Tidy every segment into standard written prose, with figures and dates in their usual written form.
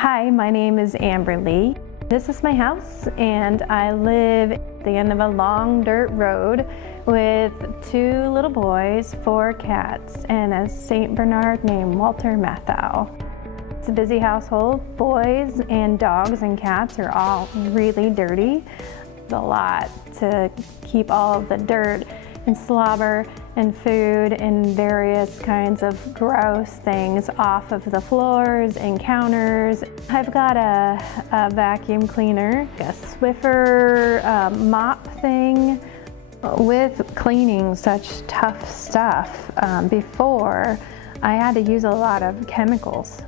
Hi, my name is Amber Lee. This is my house and I live at the end of a long dirt road with 2 little boys, 4 cats, and a St. Bernard named Walter Matthau. It's a busy household. Boys and dogs and cats are all really dirty. It's a lot to keep all of the dirt and slobber and food and various kinds of gross things off of the floors and counters. I've got a vacuum cleaner, a Swiffer mop thing. With cleaning such tough stuff before, I had to use a lot of chemicals.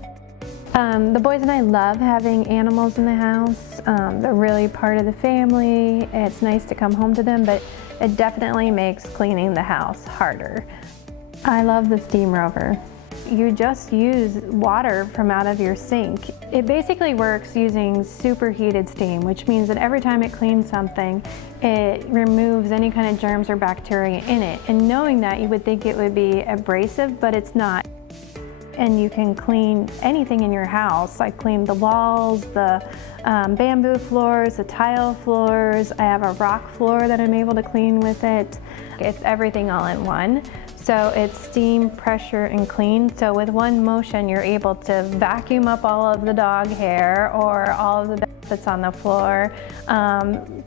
The boys and I love having animals in the house. They're really part of the family. It's nice to come home to them, but it definitely makes cleaning the house harder. I love the Steam Rover. You just use water from out of your sink. It basically works using superheated steam, which means that every time it cleans something, it removes any kind of germs or bacteria in it. And knowing that, you would think it would be abrasive, but it's not. And you can clean anything in your house. I cleaned the walls, the bamboo floors, the tile floors. I have a rock floor that I'm able to clean with it. It's everything all in one. So it's steam, pressure, and clean. So with one motion, you're able to vacuum up all of the dog hair or all of the dust that's on the floor,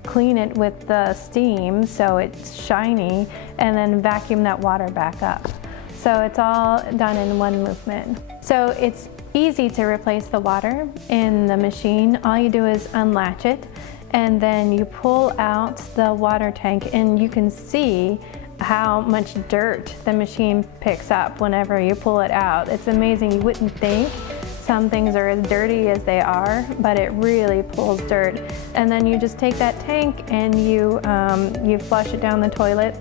clean it with the steam so it's shiny, and then vacuum that water back up. So it's all done in one movement. So it's easy to replace the water in the machine. All you do is unlatch it, and then you pull out the water tank, and you can see how much dirt the machine picks up whenever you pull it out. It's amazing. You wouldn't think some things are as dirty as they are, but it really pulls dirt. And then you just take that tank and you flush it down the toilet.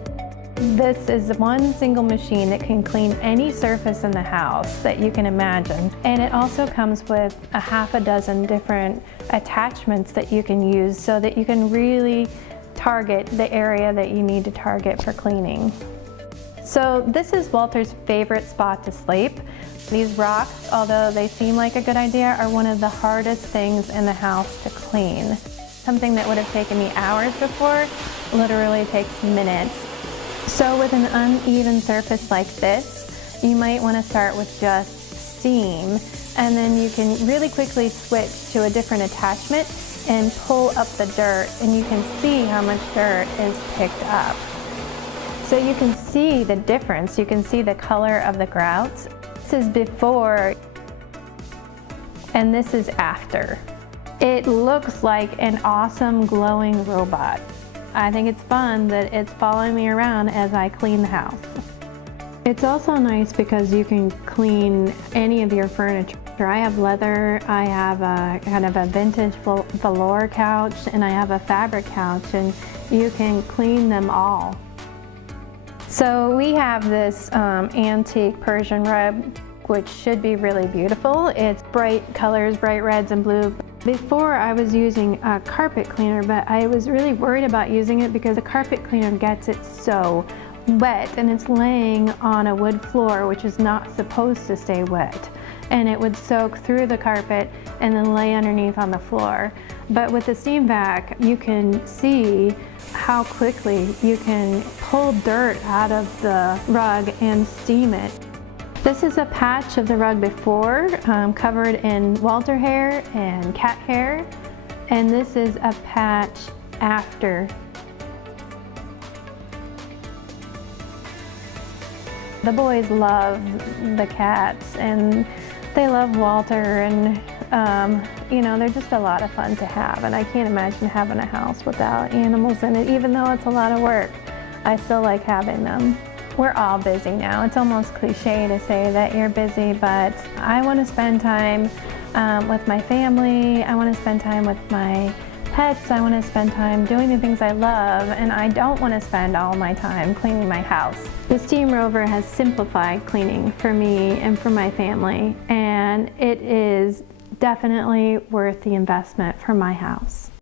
This is one single machine that can clean any surface in the house that you can imagine. And it also comes with a half a dozen different attachments that you can use so that you can really target the area that you need to target for cleaning. So this is Walter's favorite spot to sleep. These rocks, although they seem like a good idea, are one of the hardest things in the house to clean. Something that would have taken me hours before literally takes minutes. So with an uneven surface like this, you might want to start with just steam, and then you can really quickly switch to a different attachment and pull up the dirt, and you can see how much dirt is picked up. So you can see the difference. You can see the color of the grouts. This is before, and this is after. It looks like an awesome glowing robot. I think it's fun that it's following me around as I clean the house. It's also nice because you can clean any of your furniture. I have leather, I have a kind of a vintage velour couch, and I have a fabric couch, and you can clean them all. So we have this antique Persian rug, which should be really beautiful. It's bright colors, bright reds and blue. Before I was using a carpet cleaner, but I was really worried about using it because the carpet cleaner gets it so wet, and it's laying on a wood floor, which is not supposed to stay wet. And it would soak through the carpet and then lay underneath on the floor. But with the SteamVac, you can see how quickly you can pull dirt out of the rug and steam it. This is a patch of the rug before, covered in Walter hair and cat hair, and this is a patch after. The boys love the cats, and they love Walter, and you know, they're just a lot of fun to have, and I can't imagine having a house without animals in it. Even though it's a lot of work, I still like having them. We're all busy now. It's almost cliche to say that you're busy, but I want to spend time with my family. I want to spend time with my pets. I want to spend time doing the things I love, and I don't want to spend all my time cleaning my house. The Steam Rover has simplified cleaning for me and for my family, and it is definitely worth the investment for my house.